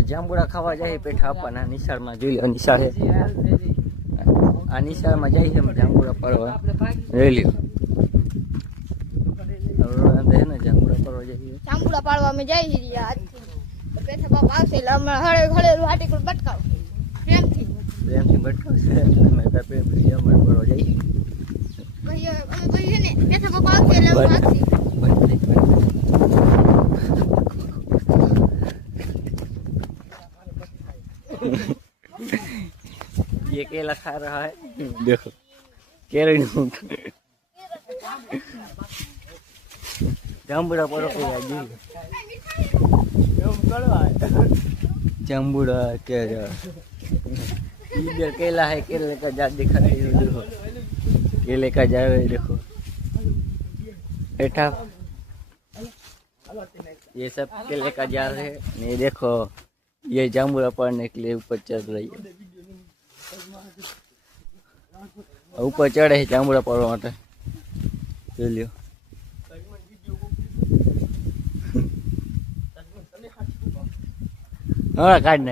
जांबुड़ा खावा जाए पेठा अपना निशाळ में जोई लो निशाळ है आ निशाळ में जाइए हम जांबुड़ा परवा ले लियो है ना जांबुड़ा परवा जाइए जांबुड़ा पाड़वा में जाई रिया आज पेठा बाप आवशे એટલે હળે હળે વાટી કુલ બટકાવ પ્રેમથી બટકાવ છે મેં તો પ્રેમથી જાંબુડા પરવા જાઈએ ભાઈ અમે ભાઈ ને પેઠા બાપ આવશે એટલે હું આવશે ये केला खा रहा है देखो केले जांबुड़ा पर जांबुड़ा इधर केला है केले का जात दिखाते हैं देखो केले का जाड़ है देखो बेटा ये सब केले का जाड़ है नहीं देखो ये जांबुड़ा पड़ने के लिए ऊपर चढ़ रही है ऊपर चढ़े है जांबुड़ा पड़वा माटे चलियो हाँ काट ने